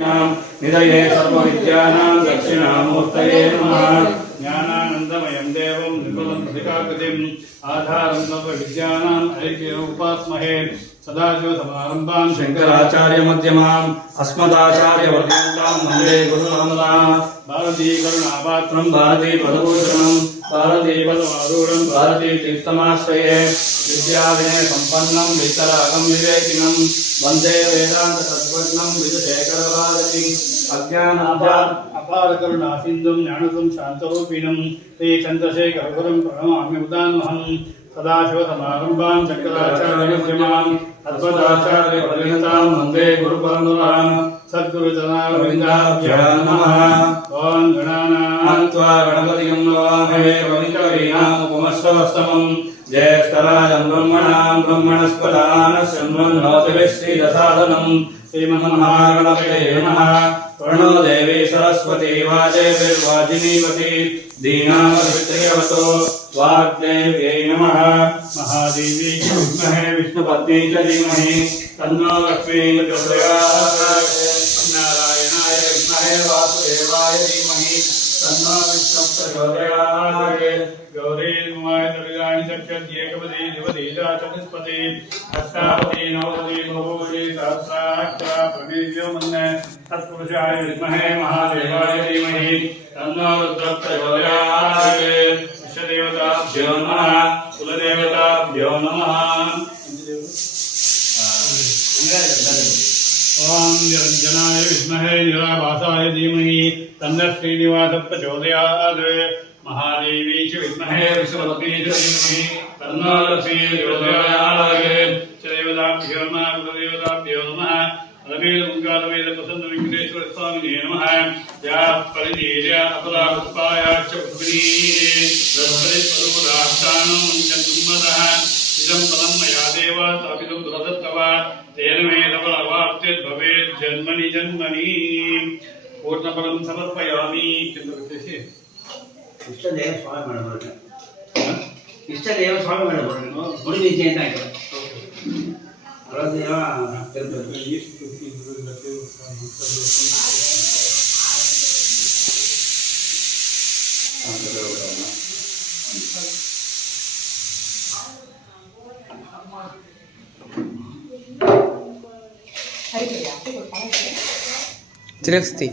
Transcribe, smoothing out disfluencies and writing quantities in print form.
निधये सर्वविद्यानां दक्षिणामूर्तये नमः। ज्ञानानन्दमयं देवं निर्मलं प्रतिकाकृतिम् आधारं सर्वविद्यानाम् ऐक्योपास्महे। सदाशिवसमारम्भां शङ्कराचार्यमध्यमाम् अस्मदाचार्यपर्यन्तां वन्दे गुरुनामदाम्। भारतीकरुणापात्रं भारतीपदभूषणं भारतीपदमारूढं भारतीतीर्थमाश्रये विद्याविनय सम्पन्नं वितरागं विवेकिनं वन्दे वेदान्ततत्त्वज्ञं विदुशेखरभारतीम् अपारकरुणासिन्धुं ज्ञानदं शान्तरूपिणं श्रीचन्द्रशेखरगुरुं प्रणमामि मुदान्वहम्। सदाशिवसमारम्भां शङ्कराचार्यमध्यमाम् अस्मदाचार्यपर्यन्तां वन्दे गुरुपरम्पराम्। सद्गुरुचरणारविन्दाभ्यां नमः। ॐ गणानां त्वा गणपतिं नमामहे कविं कवीनामुपमश्रवस्तमम् ज्येष्ठराजं ब्रह्मणां ब्रह्मणस्पदानः शृण्वन्नोतिभिश्रीरसादनम् श्रीमन्महागणपते नमः। प्रणो देवी सरस्वती वाजेभिर्वाजिनीवती दीनामभित्रयवतो वाग्देव्यै नमः। महादेवी च विद्महे विष्णुपत्नी च धीमहि तन्नो लक्ष्मी प्रचोदयात्। नारायणाय विद्महे वासुदेवाय धीमहि तन्नो विष्णुः प्रचोदयात्। गौरी उमाय दुर्गाणि चक्षुर्येकपदी द्विपदी च चतुष्पदी अष्टापदी नवपदी बहुपदी सहस्राक्षरा प्रणीतो मन्ये तत्पुरुषाय विद्महे महादेवाय धीमहि तन्नो रुद्रः प्रचोदयात्। इष्टदेवताभ्यो नमः कुलदेवताभ्यो नमः। ओम निरंजनाय विद्महे निराभासाय धीमहि तन्नः श्रीनिवासः प्रचोदयात्। महादेवी च विद्महे विष्णुपत्नी च धीमहि तन्नो लक्ष्मी प्रचोदयात्। देवताभ्यो नमः कुलदेवताभ्यो नमः। वेदप्रसन्नवेंकटेश्वर स्वामिने नमः। या परिधीर्य अपरापुष्पायाश्च पुष्पिनीः इदं पदं मया देव तापिदं दुरदत्तव तेन मे लववाप्तिर्भवेत् जन्मनि जन्मनि पूर्णफलं समर्पयामि। इष्टदेव स्वामी ಮಾಡಬಹುದು इष्टदेव स्वामी ಮಾಡಬಹುದು ಗುರು ನಿಜೆ ಅಂತ ಆಯ್ತು ಅರದೇವ ತಿರುಗಿಸ್ತಿ